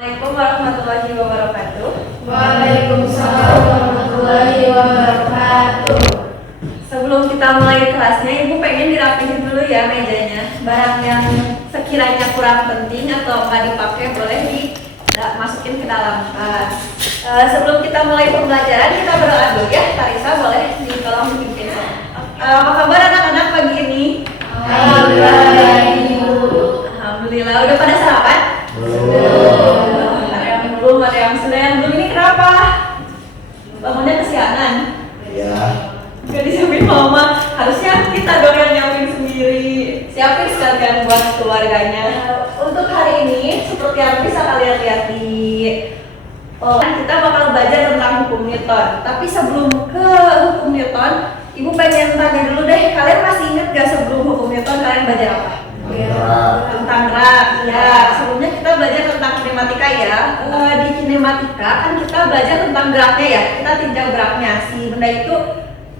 Assalamualaikum warahmatullahi wabarakatuh. Waalaikumsalam warahmatullahi wabarakatuh. Sebelum kita mulai kelasnya, Ibu pengen dirapihin dulu ya mejanya. Barang yang sekiranya kurang penting atau nggak dipakai boleh dimasukin ke dalam kelas. Sebelum kita mulai pembelajaran, kita berdoa dulu ya. Tarisa boleh ditolong dipimpin. Apa kabar anak-anak pagi ini? Alhamdulillah. Udah pada sarapan? Belum, ada yang sudah, yang belum. Ini kenapa? Bangunnya kesiangan? Ya. Gak disiapin mama, harusnya kita dong yang nyiapin sendiri. Siapin sekalian buat keluarganya. Untuk hari ini, seperti yang bisa kalian lihat di kita bakal belajar tentang hukum Newton. Tapi sebelum ke hukum Newton, Ibu pengen tanya dulu deh, kalian masih ingat gak sebelum hukum Newton kalian belajar apa? Tentang gerak. Ya, sebelumnya kita belajar tentang kinematika ya. Di kinematika kan kita belajar tentang geraknya ya. Kita tinjau geraknya, si benda itu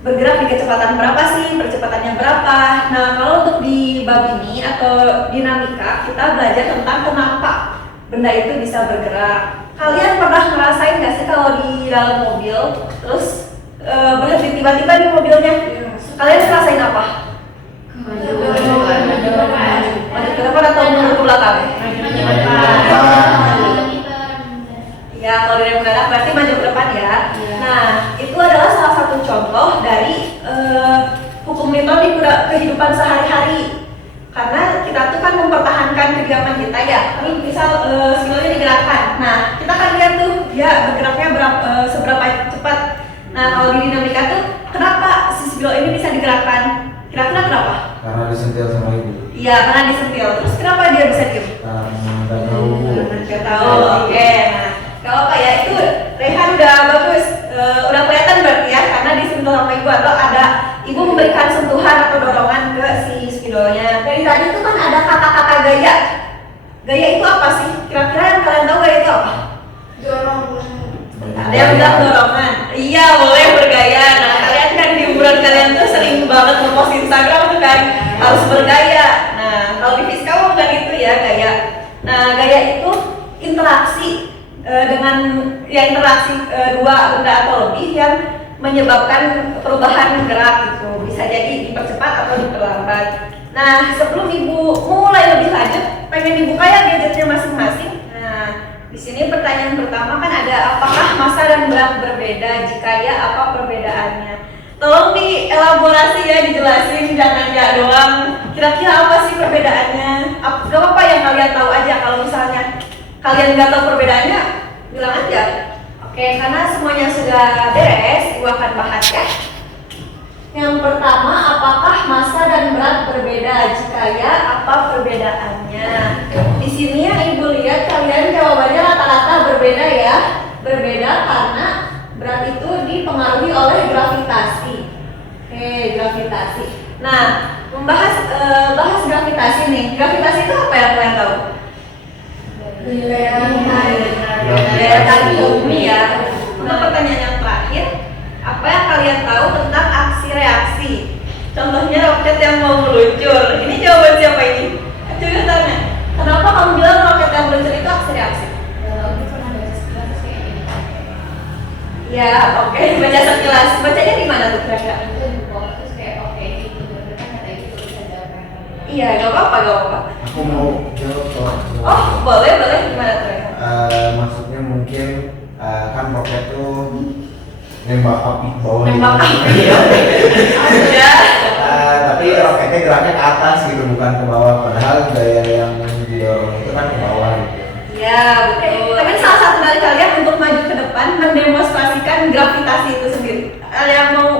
bergerak di kecepatan berapa sih, percepatannya berapa. Nah, kalau untuk di bab ini atau dinamika, kita belajar tentang kenapa benda itu bisa bergerak. Kalian pernah ngerasain nggak sih kalau di dalam mobil terus berhenti tiba-tiba di mobilnya? Kalian ngerasain apa? Maju ke depan atau mundur ke belakang? Ya, kalau dari mendadak berarti maju ke depan ya. Nah, itu adalah salah satu contoh dari hukum Newton di kehidupan sehari-hari. Karena kita tuh kan mempertahankan kediaman kita ya. Ini misal spidolnya digerakkan. Nah, kita kan lihat tuh dia bergeraknya seberapa cepat. Nah, kalau di dinamika tuh kenapa si spidol ini bisa digerakkan? Kira-kira kenapa? Karena disentil sama ibu. Iya, karena disentil. Terus kenapa dia bisa diem? Nggak tahu. Nggak tahu. Oke. Nah, kalau apa ya, itu Rehan udah bagus. Udah kelihatan berarti ya, karena disentuh sama ibu atau ada ibu memberikan sentuhan atau dorongan ke si spidolnya. Dari tadi itu kan ada kata-kata gaya. Gaya itu apa sih? Kira-kira yang kalian tahu gaya itu apa? Ada yang bilang dorongan. Iya, boleh bergaya. Nah, kalian kan di umuran kalian tuh sering banget ngepost Instagram tuh kan harus bergaya. Nah, kalau di fiskal bukan itu ya, gaya. Nah, gaya itu interaksi dengan interaksi dua benda atau lebih yang menyebabkan perubahan gerak gitu. Bisa jadi dipercepat atau diperlambat. Nah, sebelum ibu mulai lebih lanjut, pengen dibuka ya gadgetnya masing-masing. Nah, di sini pertanyaan pertama kan ada, apakah massa dan berat berbeda? Jika ya, apa perbedaannya? Tolong dielaborasi ya, dijelasin, jangan ya doang. Kira-kira apa sih perbedaannya? Gak apa-apa yang kalian tahu aja. Kalau misalnya kalian nggak tahu perbedaannya, bilang aja. Oke, karena semuanya sudah beres, Ibu akan bahas ya. Yang pertama, apakah massa dan berat berbeda? Jika ya, apa perbedaannya? Di sini yang Ibu lihat, kalian jawabannya rata-rata berbeda ya. Berbeda karena berat itu dipengaruhi oleh gravitasi. Oke, gravitasi. Nah, bahas gravitasi nih. Gravitasi itu apa yang kalian tahu? Daya tarik bumi ya. Nah, pertanyaan yang terakhir, apa yang kalian tahu tentang aksi reaksi? Contohnya roket yang mau meluncur. Ini jawaban siapa ini? Coba tanya. Kenapa kamu bilang roket yang meluncur itu aksi reaksi? Ya, oke. Baca sekilas. Bacanya di mana tuh kira-kira? Iya, gak apa-apa. Aku mau jawab soal. Oh, boleh. Gimana tuh? Maksudnya mungkin kan roket tuh nembak api ke bawah. Nembak api. Ya. Tapi roketnya geraknya ke atas gitu, bukan ke bawah. Padahal gaya yang didorong itu kan ke bawah gitu. Ya, betul. Tapi salah satu dari kalian untuk maju ke depan mendemonstrasikan gravitasi itu sendiri. Ada yang mau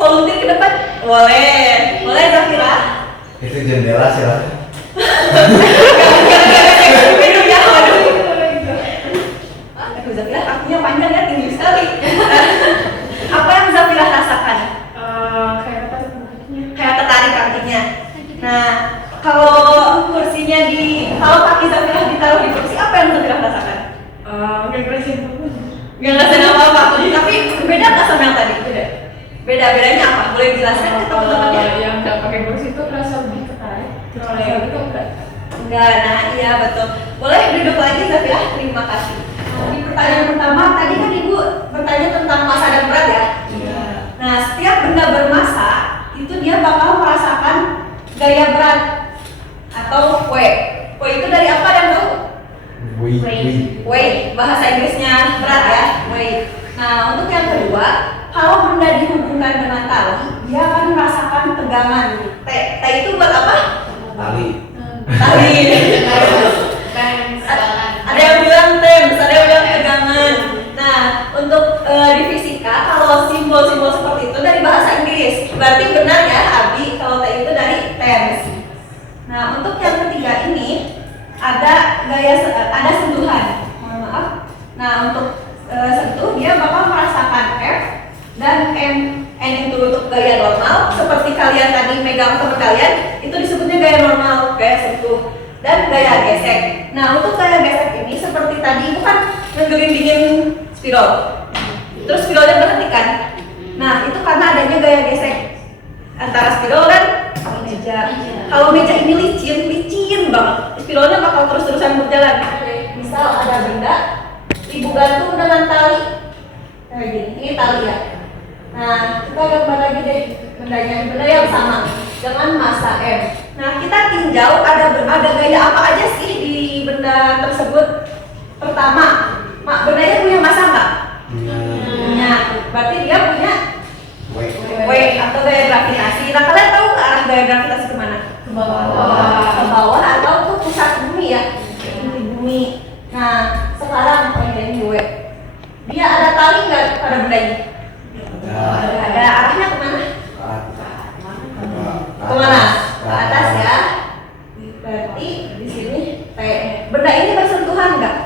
volunteer ke depan? Boleh Zafira. Itu jendela silahkan. Minumnya, waduh. Zafira kakinya panjang ya, tinggi sekali. Apa yang Zafira rasakan? Kayak tertarik kakinya. Nah, kalau kalau kaki Zafira ditaruh di kursi, apa yang Zafira rasakan? Gak ngerasain apa-apa. Tapi beda nggak sama yang tadi? Bedanya apa? Boleh dijelaskan ke teman-teman ya? Yang nggak pakai kursi itu kerasa lebih tertarik. Kalau yang itu enggak. Enggak, nah iya betul. Boleh duduk lagi Zafira. Weight, bahasa Inggrisnya berat ya, weight. Nah, untuk yang kedua, kalau benda dihubungkan dengan tali, dia akan merasakan tegangan. T itu buat apa? Tali. Tali. Ada yang bilang TEMS, ada yang bilang tegangan. Nah, untuk di fisika, kalau simbol-simbol seperti itu dari bahasa Inggris, berarti benar ya, Abi, kalau T itu dari TEMS. Nah, untuk yang ketiga ini ada sentuhan. Mohon maaf. Nah, untuk sentuh dia bakal merasakan F dan N itu untuk gaya normal. Seperti kalian tadi megang teman kalian, itu disebutnya gaya normal, gaya sentuh dan gaya gesek. Nah, untuk gaya gesek ini seperti tadi itu kan ngegelindingin spidol. Terus spidolnya berhenti kan? Nah, itu karena adanya gaya gesek antara spidol dan meja. Kalau meja ini licin banget, spidolnya bakal terus-terusan berjalan. Misal ada benda ibu gantung dengan tali kayak gini, ini tali ya. Nah, kita gambar lagi deh benda yang sama dengan massa M. Nah, kita tinjau ada gaya apa aja sih di benda tersebut. Pertama, bendanya punya massa nggak? Punya. Berarti dia punya W atau gaya gravitasi. Nah, kalian tahu nggak arah gaya gravitasi kemana? Ke bawah atau ke pusat bumi ya? Inti bumi. Nah, sekarang ini W. Dia ada tali nggak pada benda ini? Ada. Arahnya kemana? Kemana? Ke atas ya. Berarti di sini T. Benda ini bersentuhan nggak?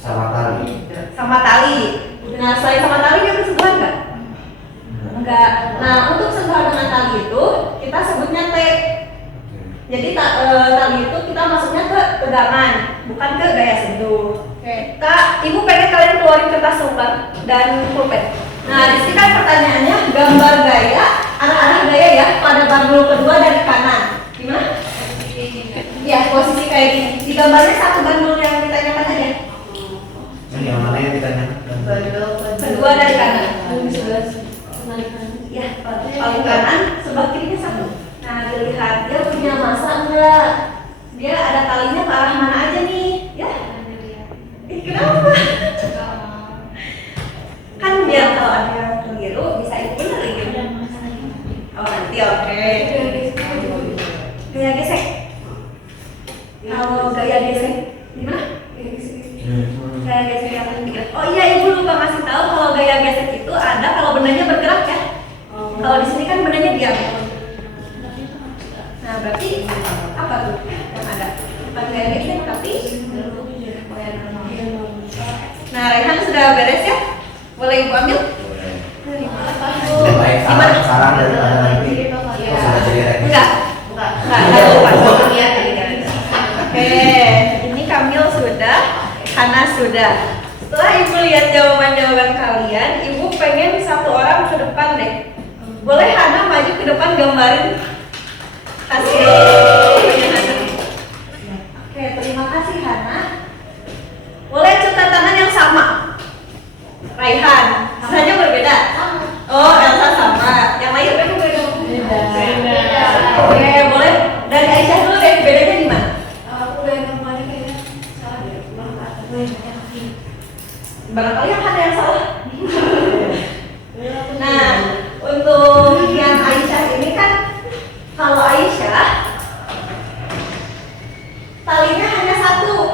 Sama tali. Sama tali. Nah, selain sama tali dia bersentuhan nggak? Enggak. Nah, untuk sentuhan dengan tali itu kita sebutnya T. Jadi tali itu kita masuknya ke tegangan, bukan ke gaya sentuh. Oke. Kak, Ibu pengen kalian keluarin kertas sultan dan pulpen. Nah, di sini kan pertanyaannya gambar gaya, arah-arah gaya ya pada bandul kedua dari kanan. Gimana? Ya, posisi kayak gini. Di gambarnya satu bandul yang ditanyakan aja. Ini yang mana yang ditanyakan? Kedua dari kanan. Ya, paling kanan, sebelah kirinya satu. Nah, dilihat dia punya massa enggak? Dia ada talinya ke arah mana aja nih? Ya? Kenapa? Kan biar kalau ada yang keliru bisa itu benar gitu. Oh, nanti oke. Gaya gesek. Kalau gaya gesek gimana? Gaya gesek yang bergerak. Oh iya, Ibu lupa ngasih tahu kalau gaya gesek itu ada kalau bendanya bergerak ya. Kalau di sini kan bendanya diam. Nah, berarti apa tuh yang ada? Bukan gaya gesek tapi. Nah, Rehan sudah beres ya? Boleh Ibu ambil? Lebih baik saran daripada nanti sudah jadi rekam. Enggak. Oke, ini Kamil sudah, Hana sudah. Setelah Ibu lihat jawaban-jawaban kalian, Ibu pengen satu orang ke depan deh. Boleh Hana maju ke depan gambarin hasil jawabannya Hana. Oke, terima kasih Hana. Boleh catatan yang sama. Raihan, saja berbeda. Oh, Elsa sama. Yang lain beda. Oke, boleh. Dari Aisyah dulu deh, bedanya di mana? Barangkali ada yang salah. Nah, untuk yang Aisyah ini kan, kalau Aisyah talinya hanya satu,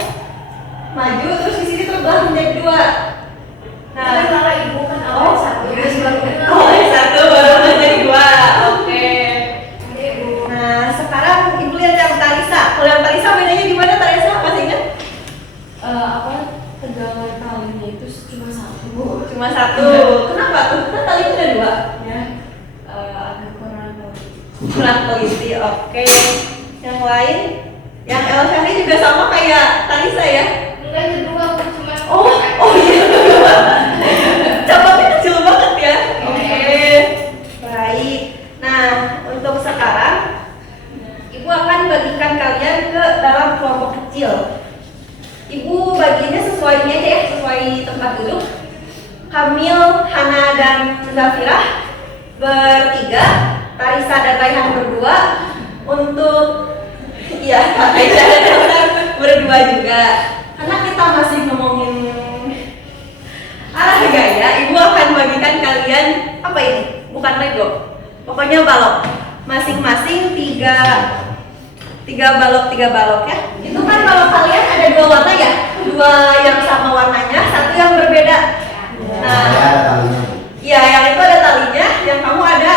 maju terus di sini terbelah menjadi dua. Nah, Ibu kan awal satu. Oh, satu baru menjadi dua. Oke. Nah, sekarang Ibu lihat yang Tarisa. Kalau yang Tarisa bedanya gimana Tarisa? Masih ingat? Tegangan talinya itu cuma satu. Cuma satu. Kenapa tuh? Kan tali itu ada dua. Ya, ada kurang teliti. Kurang teliti. Oke. Yang lain? Yang Elsa ini juga sama kayak Tarisa ya? Enggak, kedua cuma. Oh iya. Cabangnya kecil banget ya. Oke. Baik. Nah, untuk sekarang Ibu akan bagikan kalian ke dalam kelompok kecil. Ibu baginya sesuai ini aja ya, sesuai tempat duduk. Kamil, Hana, dan Zafirah bertiga, Tarisa dan Raihan berdua. Untuk Aisyah dan Elsa berdua juga. Karena kita masih ngomongin arah gaya, ibu akan bagikan kalian apa ini? Bukan Lego, pokoknya balok. Masing-masing tiga balok ya. Itu kan balok kalian ada 2 warna ya, 2 yang sama warnanya, 1 yang berbeda. Nah, ada talinya. iya yang itu ada talinya, yang kamu ada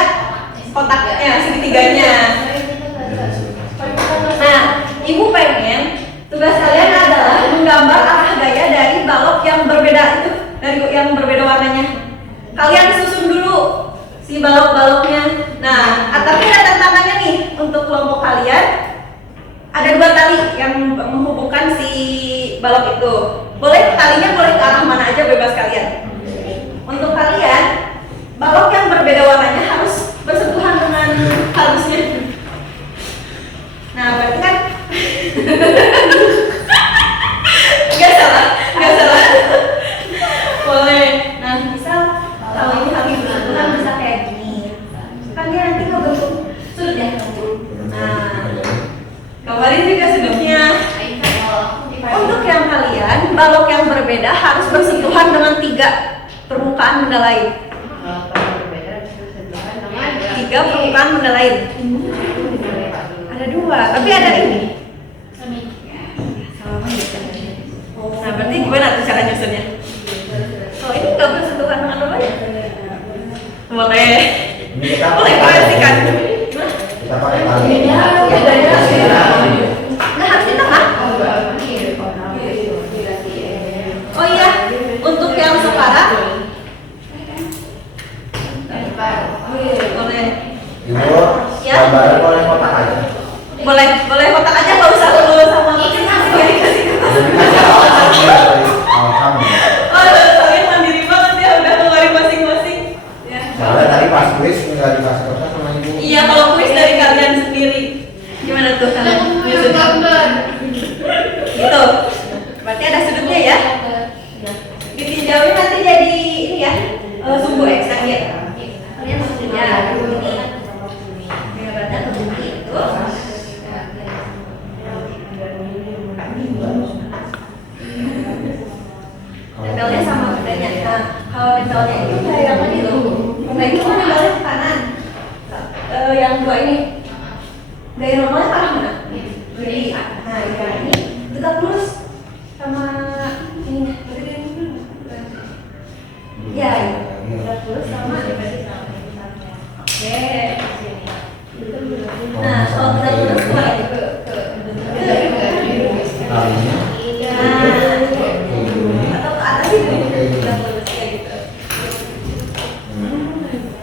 kotaknya, segitiganya. Nah, ibu pengen tugas kalian adalah menggambar arah gaya dari balok yang berbeda itu, dari yang berbeda warnanya. Kalian susun dulu si balok-baloknya. Nah, tapi ada tantangannya nih untuk kelompok kalian. Ada 2 tali yang menghubungkan si balok itu. Talinya boleh ke arah mana aja, bebas kalian. Untuk kalian, balok yang berbeda warnanya harus bersentuhan dengan halusnya. Nah, berarti kan nggak salah. Boleh. Nah, misal kalau ini habis bersentuhan bisa kayak gini. Kan dia nanti ngebentuk sudut ya. Nah, gambarin juga sudutnya. Untuk yang kalian, balok yang berbeda harus bersentuhan dengan 3 permukaan benda lain. 3 permukaan benda lain. Ada 2, tapi ada ini. Nah, berarti gimana tuh cara nyusunnya? Kalau ini nggak bersentuhan dengan apa ya? Boleh. Ini kita Koreksikan. Kita pakai tali. Nggak harus di tengah. Oh iya, untuk yang sekarang boleh. Ibu, Ya. gambarnya boleh kotak aja. Boleh kotak aja, nggak usah dulu sama masing-masing ya dikasih. Alhamdulillah. Oh, kalian mandiri banget ya, udah ngeluarin masing-masing. Ya. Soalnya tadi pas kuis nggak dikasih kotak sama ibu. Iya, kalau kuis dari kalian sendiri. Gimana tuh kalian? Gitu. Berarti ada sudutnya ya. Ditinjauin nanti jadi ini ya, sumbu eksak ya. Kalian maksudnya ini. Gambarnya ke bumi itu. Tempelnya sama bedanya. Nah, kalau tempelnya itu kayak yang tadi loh. Nah, itu kan tempelnya ke kanan. Yang 2 ini. Gaya normalnya ke arah mana? Kiri. Nah, yang ini tegak lurus sama ini. Ya, tegak lurus sama. Oke. Nah, kalau tegak lurus kemana? Talinya. Atau ke atas itu. Tegak lurus kayak gitu.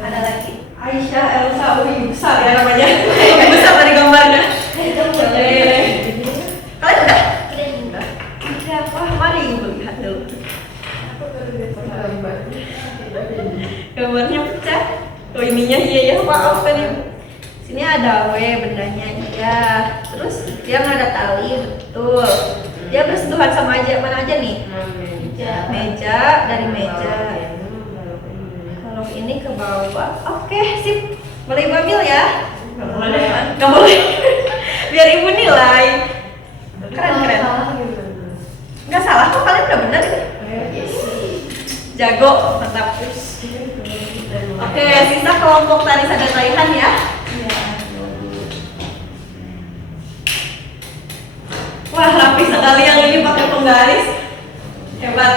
Ada lagi. Aisyah, Elsa, wih besar ya namanya. Lebih besar dari gambarnya. Boleh. Kalian udah? Udah. Siapa? Mari ibu lihat dulu. Gambarnya pecah. Oh ininya iya ya, maaf kan ibu. Sini ada W bendanya iya. Terus dia nggak ada tali, betul. Dia bersentuhan sama aja mana aja nih? Meja, dari meja. Kalau ini ke bawah. Oke, sip. Boleh ibu ambil ya? Nggak boleh. Biar ibu nilai. Keren. Nggak salah kok, kalian udah bener. Jago, mantap. Oke, sisa kelompok Tarisa dan Raihan ya. Wah, rapi sekali yang ini pakai penggaris. Hebat.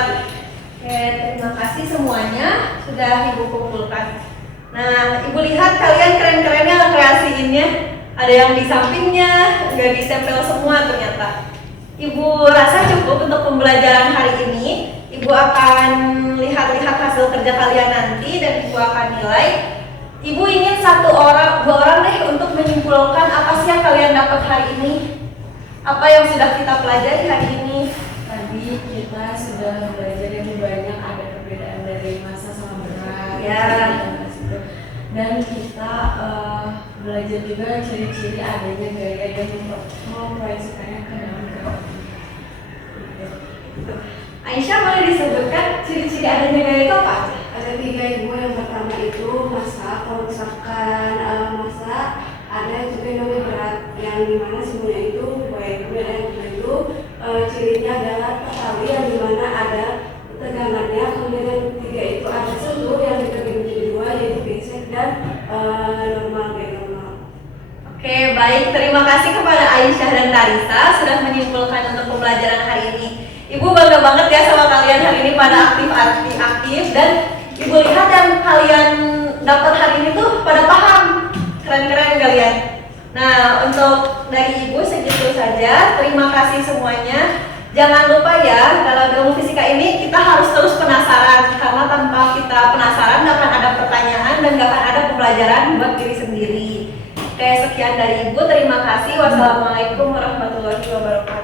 Oke, terima kasih semuanya sudah ibu kumpulkan. Nah, ibu lihat kalian keren-kerennya kreasiinnya. Ada yang di sampingnya, nggak ditempel semua ternyata. Ibu rasa cukup untuk pembelajaran hari ini. Ibu akan lihat-lihat hasil kerja kalian nanti dan ibu akan nilai. Ibu ingin 1 orang, 2 orang deh untuk menyimpulkan apa sih yang kalian dapat hari ini. Apa yang sudah kita pelajari hari ini. Tadi kita sudah belajar yang banyak, ada perbedaan dari massa sama berat. Ya. Dan kita belajar juga ciri-ciri adanya gaya dan memproyeksikannya ke dalam gaya. Aisyah, boleh disebutkan ciri-ciri adanya gaya itu apa? Ada 3 ibu. Yang pertama itu masa. Kalau misalkan masa, ada juga yang namanya berat, yang dimana semuanya itu baik dan itu cirinya adalah tali yang ada satu yang dibagi menjadi dua, yaitu basic dan normal kayak normal. Oke, baik. Terima kasih kepada Aisyah dan Tarisa sudah menyimpulkan untuk pembelajaran hari ini. Ibu bangga banget ya sama kalian hari ini pada aktif dan Ibu lihat yang kalian dapat hari ini tuh pada paham. Keren-keren kalian. Nah, untuk dari Ibu segitu saja. Terima kasih semuanya. Jangan lupa ya, dalam ilmu fisika ini kita harus terus penasaran, karena tanpa kita penasaran gak akan ada pertanyaan dan gak akan ada pembelajaran buat diri sendiri. Oke, sekian dari Ibu. Terima kasih. Wassalamualaikum warahmatullahi wabarakatuh.